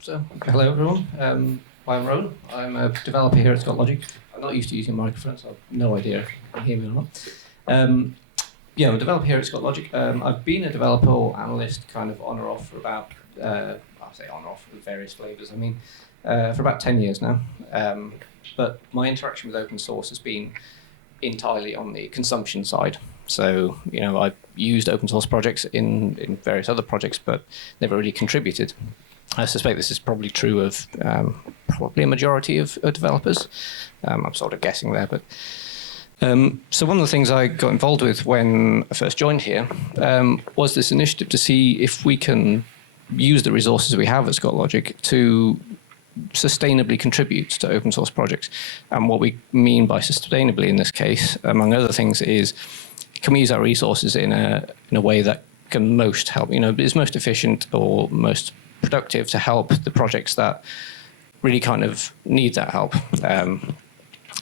So, hello everyone. I'm Rowan. I'm a developer here at ScottLogic. I'm not used to using microphones, so I've no idea if you can hear me or not. I'm a developer here at ScottLogic. I've been a developer or analyst kind of on or off for about, I'll say on or off with various flavors, for about 10 years now. But my interaction with open source has been entirely on the consumption side. So, I've used open source projects in various other projects, but never really contributed. I suspect this is probably true of probably a majority of developers. I'm sort of guessing there, but so one of the things I got involved with when I first joined here was this initiative to see if we can use the resources we have at ScottLogic to sustainably contribute to open source projects. And what we mean by sustainably in this case, among other things, is can we use our resources in a way that can most help, is most efficient or most productive to help the projects that really kind of need that help.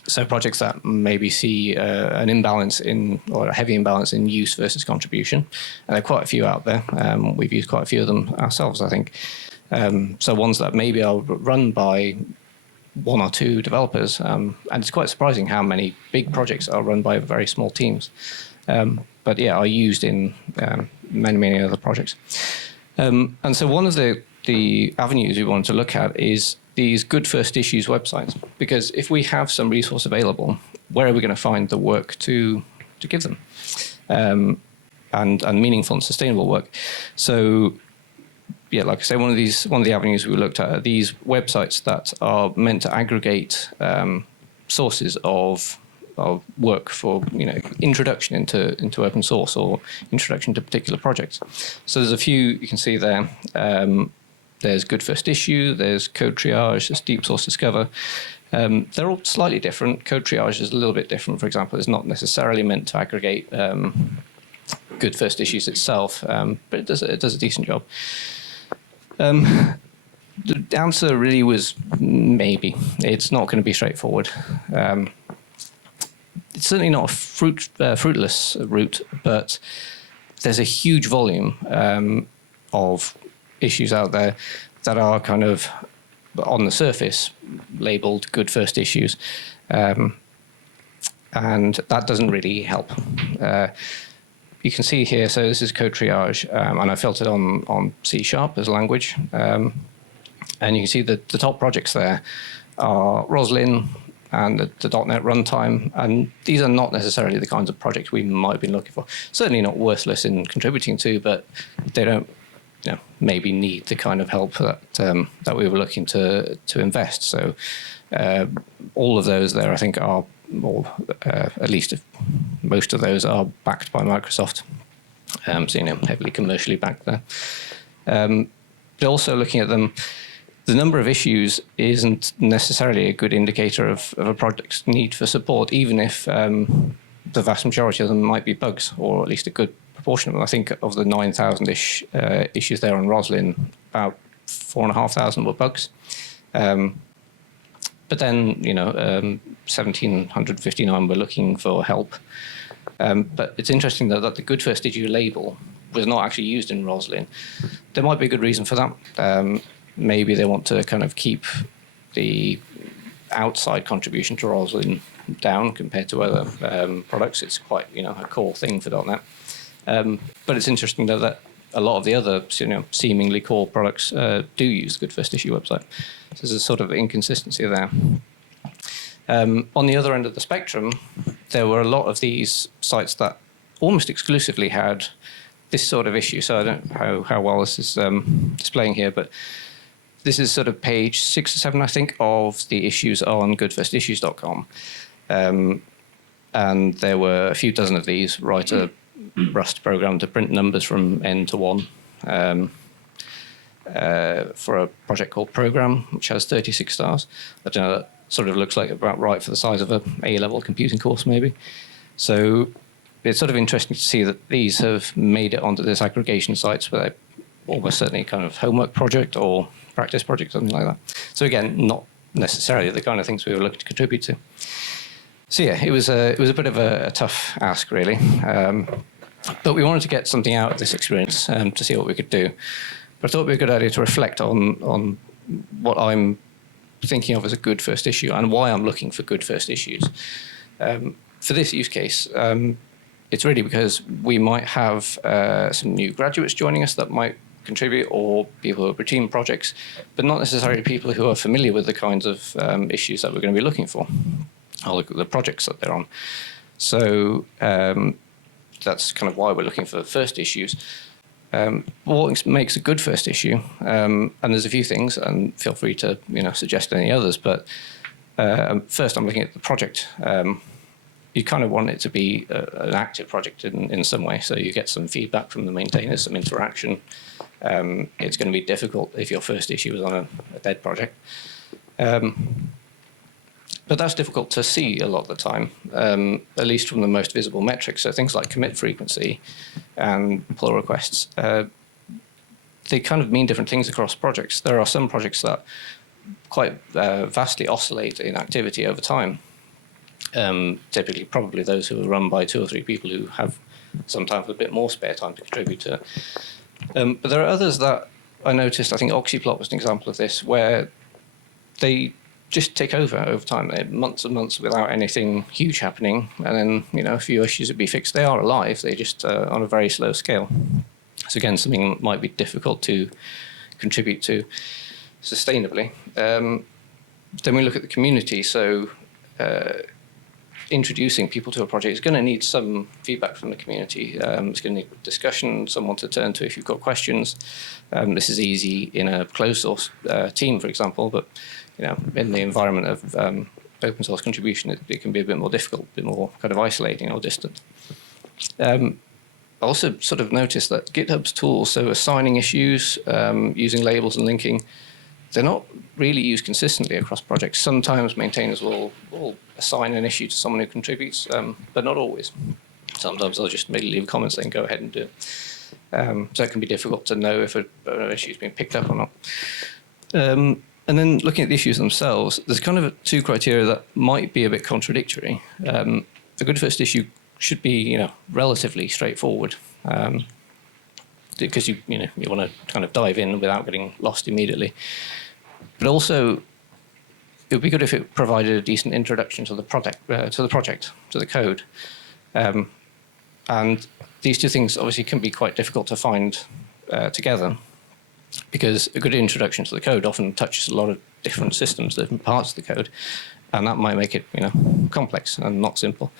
So projects that maybe see an imbalance or a heavy imbalance in use versus contribution. And there are quite a few out there. We've used quite a few of them ourselves, I think. So ones that maybe are run by one or two developers. And it's quite surprising how many big projects are run by very small teams. But yeah, are used in many other projects. And so one of the avenues we wanted to look at is these good first issues websites, because if we have some resource available, where are we going to find the work to give them, and meaningful and sustainable work? So yeah, like I say, one of the avenues we looked at are these websites that are meant to aggregate sources of work for introduction into open source or introduction to particular projects. So there's a few you can see there. There's Good First Issue, there's Code Triage, there's Deep Source Discover. They're all slightly different. Code Triage is a little bit different. For example, it's not necessarily meant to aggregate Good First Issues itself, but it does a decent job. The answer really was maybe. It's not going to be straightforward. It's certainly not a fruitless route, but there's a huge volume of issues out there that are kind of on the surface labeled good first issues, and that doesn't really help. You can see here, so this is Code Triage, and I filtered on C# as language, and you can see that the top projects there are Roslyn and the .NET runtime, and these are not necessarily the kinds of projects we might have been looking for. Certainly not worthless in contributing to, but they don't maybe need the kind of help that we were looking to invest. So all of those there, I think, are, or at least most of those are backed by Microsoft. So heavily commercially backed there. But also looking at them, the number of issues isn't necessarily a good indicator of a project's need for support, even if the vast majority of them might be bugs, or at least a good proportion of them. I think of the 9,000-ish issues there on Roslyn, about 4,500 were bugs. But then, 1,759 were looking for help. But it's interesting that the Good First Issue label was not actually used in Roslyn. There might be a good reason for that. Maybe they want to kind of keep the outside contribution to Roslyn down compared to other products. It's quite, a core thing for .NET. But it's interesting though that a lot of the other, seemingly core products do use the Good First Issue website. So there's a sort of inconsistency there. On the other end of the spectrum, there were a lot of these sites that almost exclusively had this sort of issue. So I don't know how well this is displaying here, but this is sort of page 6 or 7, I think, of the issues on goodfirstissues.com. And there were a few dozen of these. Write a Rust program to print numbers from n to 1 for a project called Program, which has 36 stars. I don't know, that sort of looks like about right for the size of a A-level computing course, maybe. So it's sort of interesting to see that these have made it onto this aggregation sites where they're almost certainly kind of homework project or practice project, something like that. So again, not necessarily the kind of things we were looking to contribute to. So yeah, it was a bit of a tough ask, really. But we wanted to get something out of this experience to see what we could do. But I thought it would be a good idea to reflect on what I'm thinking of as a good first issue and why I'm looking for good first issues. For this use case, it's really because we might have some new graduates joining us that might contribute, or people who are routine projects, but not necessarily people who are familiar with the kinds of issues that we're going to be looking for, or the projects that they're on. So that's kind of why we're looking for first issues. What makes a good first issue? And there's a few things, and feel free to suggest any others. But first, I'm looking at the project. You kind of want it to be an active project in some way, so you get some feedback from the maintainers, some interaction. It's going to be difficult if your first issue is on a dead project. But that's difficult to see a lot of the time, at least from the most visible metrics. So things like commit frequency and pull requests, they kind of mean different things across projects. There are some projects that quite vastly oscillate in activity over time. Typically, probably those who are run by 2 or 3 people who have sometimes a bit more spare time to contribute to it. But there are others that I noticed. I think Oxyplot was an example of this, where they just take over time. They're months and months without anything huge happening, and then a few issues would be fixed. They are alive. They just on a very slow scale. So again, something that might be difficult to contribute to sustainably. Then we look at the community. So introducing people to a project is going to need some feedback from the community. It's going to need discussion, someone to turn to if you've got questions. This is easy in a closed source team, for example, but in the environment of open source contribution, it can be a bit more difficult, a bit more kind of isolating or distant. I also sort of noticed that GitHub's tools, so assigning issues, using labels and linking, they're not really used consistently across projects. Sometimes maintainers will assign an issue to someone who contributes, but not always. Sometimes they'll just maybe leave comments saying, go ahead and do it. So it can be difficult to know if an issue's been picked up or not. And then looking at the issues themselves, there's kind of 2 criteria that might be a bit contradictory. A good first issue should be, relatively straightforward, because you want to kind of dive in without getting lost immediately. But also, it would be good if it provided a decent introduction to the project, to the code. And these 2 things obviously can be quite difficult to find together, because a good introduction to the code often touches a lot of different systems, different parts of the code, and that might make it complex and not simple.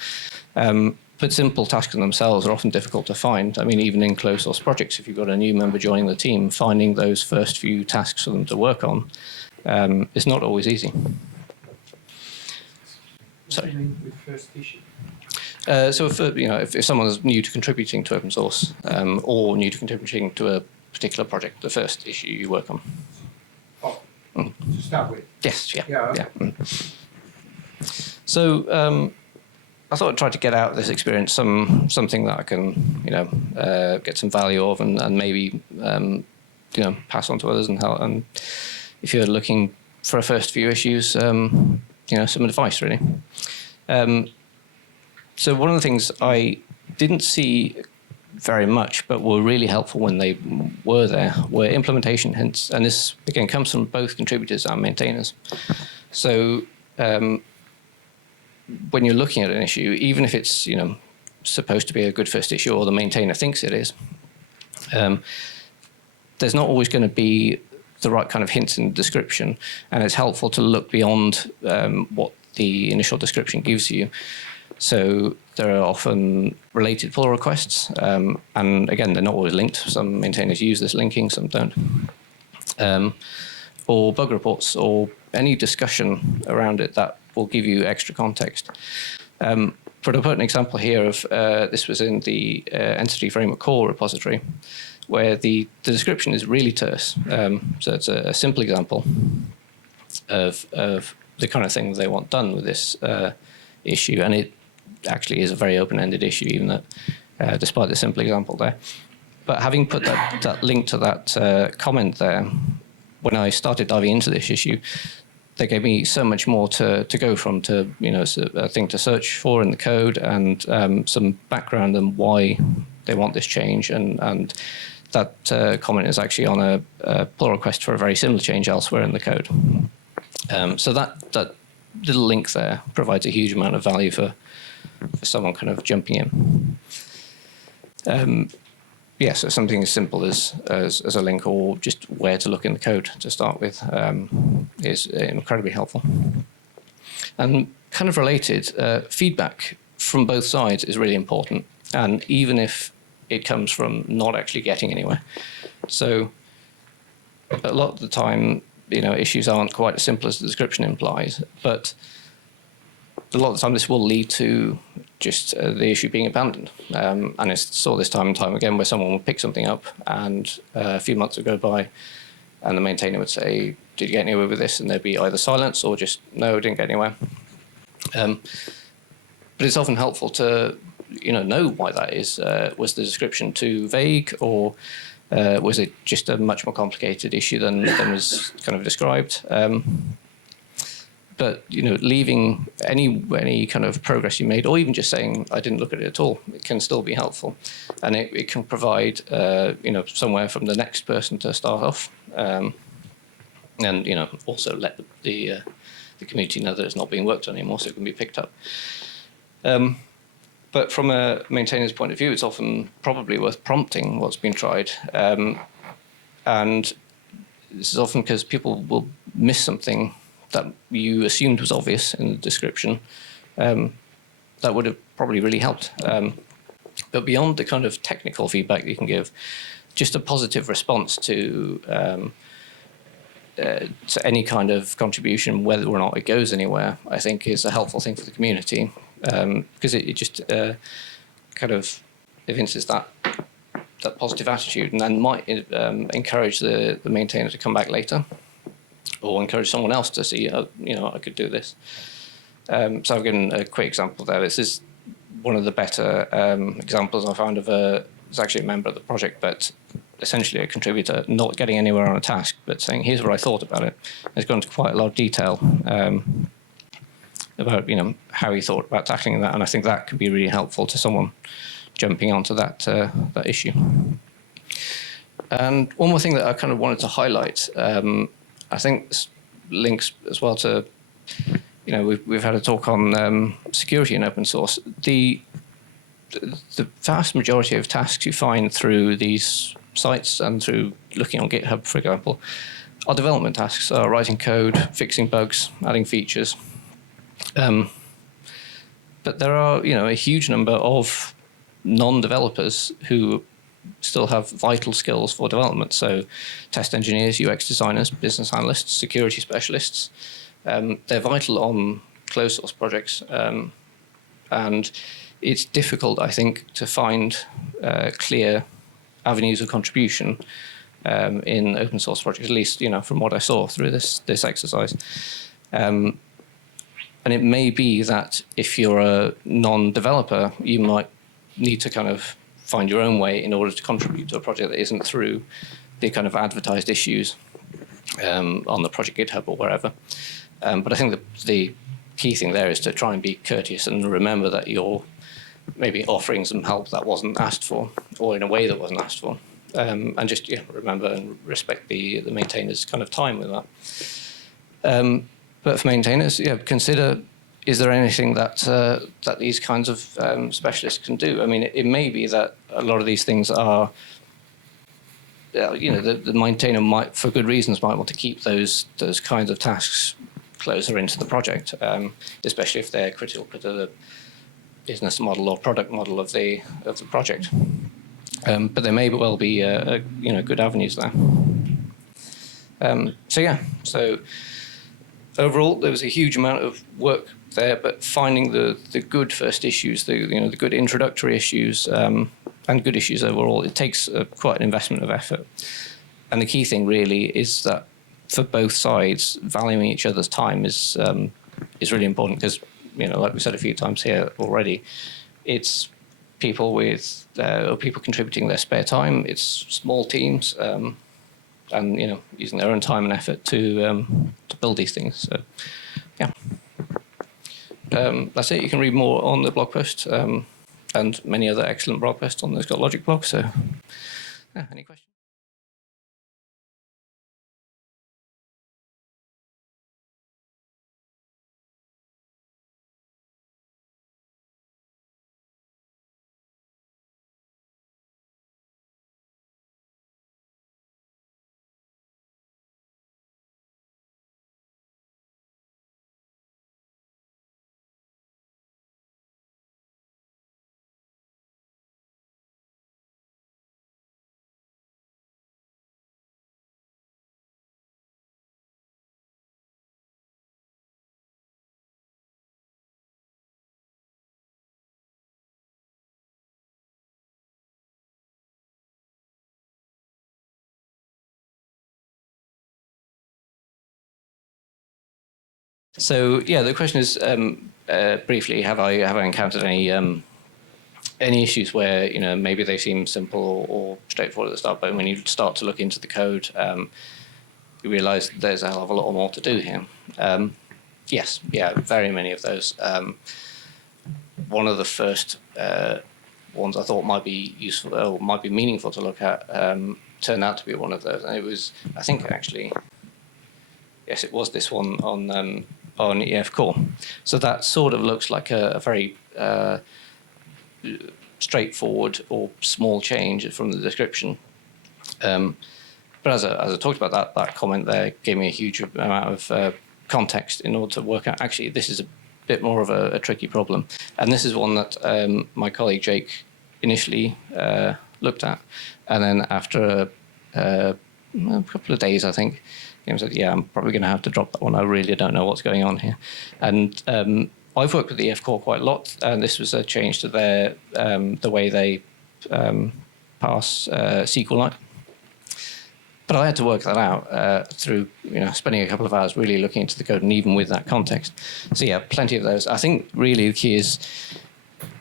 But simple tasks in themselves are often difficult to find. I mean, even in closed source projects, if you've got a new member joining the team, finding those first few tasks for them to work on is not always easy. What do you mean with first issue? So if someone's new to contributing to open source, or new to contributing to a particular project, the first issue you work on. Oh, to start with? Yes, yeah. Yeah. So I thought I'd try to get out of this experience something that I can, get some value of, and maybe, pass on to others and help. And if you're looking for a first few issues, some advice really. So one of the things I didn't see very much, but were really helpful when they were there, were implementation hints. And this, again, comes from both contributors and maintainers. So when you're looking at an issue, even if it's supposed to be a good first issue, or the maintainer thinks it is, there's not always going to be the right kind of hints in the description, and it's helpful to look beyond what the initial description gives you. So there are often related pull requests, and again, they're not always linked. Some maintainers use this linking, some don't. Or bug reports, or any discussion around it that will give you extra context. But I'll put an example here of, this was in the Entity Framework Core repository, where the description is really terse. So it's a simple example of the kind of thing they want done with this issue, and it actually is a very open-ended issue, even that, despite the simple example there. But having put that link to that comment there, when I started diving into this issue, they gave me so much more to go from, to a thing to search for in the code, and some background on why they want this change, and that comment is actually on a pull request for a very similar change elsewhere in the code. So that little link there provides a huge amount of value for someone kind of jumping in. So something as simple as a link or just where to look in the code to start with is incredibly helpful. And kind of related, feedback from both sides is really important. And even if it comes from not actually getting anywhere. So a lot of the time, issues aren't quite as simple as the description implies, but a lot of the time this will lead to just the issue being abandoned. And I saw this time and time again where someone would pick something up and a few months would go by and the maintainer would say, did you get anywhere with this? And there'd be either silence or just, no, didn't get anywhere. But it's often helpful to know why that is. Was the description too vague, or was it just a much more complicated issue than was kind of described? But leaving any kind of progress you made, or even just saying I didn't look at it at all, it can still be helpful, and it can provide somewhere from the next person to start off, and also let the community know that it's not being worked on anymore, so it can be picked up. But from a maintainer's point of view, it's often probably worth prompting what's been tried. And this is often because people will miss something that you assumed was obvious in the description. That would have probably really helped. But beyond the kind of technical feedback you can give, just a positive response to any kind of contribution, whether or not it goes anywhere, I think is a helpful thing for the community. Because it just kind of evinces that positive attitude, and then might encourage the maintainer to come back later, or encourage someone else to see, I could do this. So I've given a quick example there. This is one of the better examples I found of it's actually a member of the project, but essentially a contributor not getting anywhere on a task, but saying, here's what I thought about it. It's gone into quite a lot of detail. About how he thought about tackling that, and I think that could be really helpful to someone jumping onto that issue. And one more thing that I kind of wanted to highlight, I think this links as well to, we've had a talk on security in open source. The vast majority of tasks you find through these sites and through looking on GitHub, for example, are development tasks, are writing code, fixing bugs, adding features. But there are, a huge number of non-developers who still have vital skills for development. So test engineers, UX designers, business analysts, security specialists. They're vital on closed source projects. And it's difficult, I think, to find clear avenues of contribution in open source projects, at least, from what I saw through this exercise. And it may be that if you're a non-developer, you might need to kind of find your own way in order to contribute to a project that isn't through the kind of advertised issues on the project GitHub or wherever. But I think the key thing there is to try and be courteous and remember that you're maybe offering some help that wasn't asked for, or in a way that wasn't asked for. And just remember and respect the maintainer's kind of time with that. But for maintainers, consider, is there anything that these kinds of specialists can do? I mean, it may be that a lot of these things are, the maintainer might, for good reasons, might want to keep those kinds of tasks closer into the project, especially if they're critical to the business model or product model of the project. But there may well be good avenues there. So overall, there was a huge amount of work there, but finding the good first issues, the good introductory issues, and good issues overall, it takes quite an investment of effort. And the key thing really is that for both sides, valuing each other's time is really important because, like we said a few times here already, it's people with people contributing their spare time. It's small teams, and using their own time and effort to build these things. So, yeah, that's it. You can read more on the blog post and many other excellent blog posts on the Scott Logic blog. So, Any questions? So yeah, the question is briefly: have I encountered any issues where maybe they seem simple or straightforward at the start, but when you start to look into the code, you realise there's a hell of a lot more to do here. Yes, yeah, very many of those. One of the first ones I thought might be useful or might be meaningful to look at turned out to be one of those, and it was, I think, actually. Yes, it was this one on EF Core. So that sort of looks like a very straightforward or small change from the description. But as I talked about, that comment there gave me a huge amount of context in order to work out, actually, this is a bit more of a tricky problem. And this is one that my colleague Jake initially looked at. And then after a couple of days, I think, he said, yeah, I'm probably going to have to drop that one. I really don't know what's going on here. And I've worked with EF Core quite a lot, and this was a change to their the way they pass SQLite. But I had to work that out through spending a couple of hours really looking into the code, and even with that context. So yeah, plenty of those. I think really the key is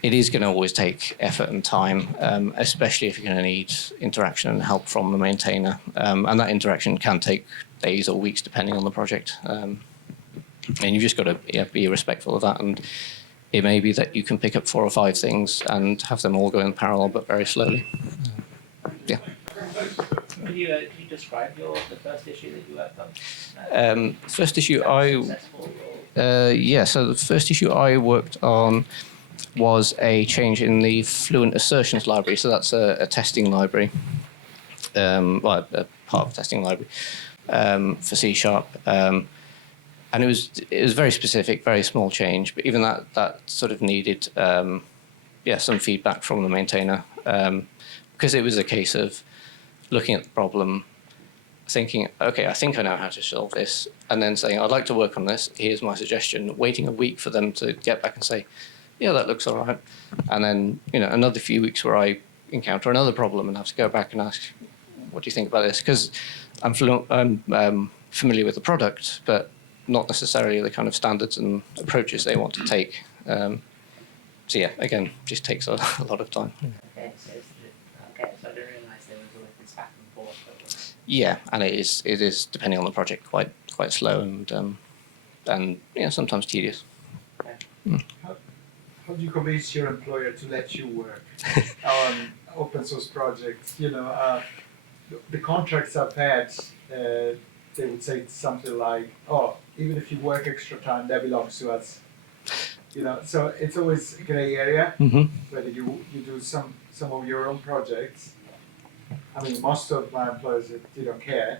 it is going to always take effort and time, especially if you're going to need interaction and help from the maintainer. And that interaction can take days or weeks depending on the project. And you've just got to be respectful of that. And it may be that you can pick up 4 or 5 things and have them all go in parallel, but very slowly. Yeah. Could you describe the first issue that you worked on? First issue so the first issue I worked on was a change in the fluent assertions library. So that's a testing library, a part of a testing library for C#. And it was very specific, very small change. But even that sort of needed some feedback from the maintainer, because it was a case of looking at the problem, thinking, okay, I think I know how to solve this, and then saying, I'd like to work on this, here's my suggestion, waiting a week for them to get back and say, yeah, that looks all right. And then, another few weeks where I encounter another problem and have to go back and ask, what do you think about this? Because I'm familiar with the product, but not necessarily the kind of standards and approaches they want to take. So yeah, again, just takes a lot of time. Okay, so I didn't realise there was always this back and forth. Yeah, and it is depending on the project quite slow and sometimes tedious. Okay. Mm. How do you convince your employer to let you work on open source projects? The contracts I've had, they would say something like, "Oh, even if you work extra time, that belongs to us." So it's always a gray area. Mm-hmm. Whether you do some of your own projects. I mean, most of my employers didn't care.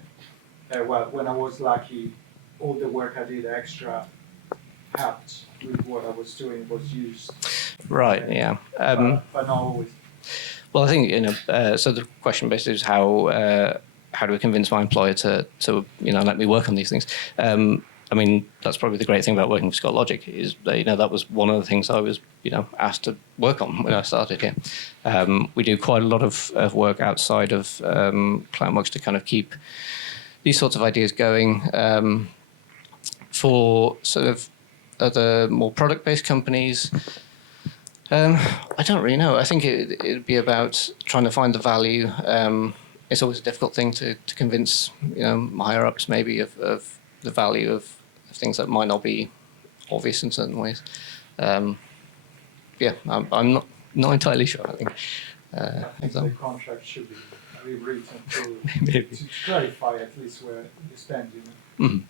When I was lucky, all the work I did extra helped with what I was doing, was used. Right. Yeah. But not always. Well, I think so. The question basically is how do I convince my employer to let me work on these things? I mean, that's probably the great thing about working for Scott Logic is that, that was one of the things I was asked to work on when I started here. We do quite a lot of work outside of ClientWorks to kind of keep these sorts of ideas going for sort of other more product-based companies. I don't really know. I think it'd be about trying to find the value. It's always a difficult thing to convince higher ups maybe of the value of things that might not be obvious in certain ways. I'm not entirely sure. I think the contract should be rewritten to Maybe. to clarify at least where you spend. You know,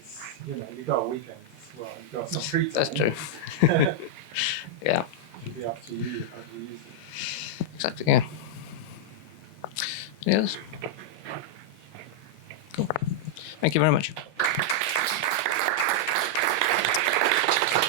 it's, you know, you got a weekend as well. You got some free time. That's true. Yeah, It'll be up to you how you use it. exactly. Yeah. Yes. Cool. Thank you very much.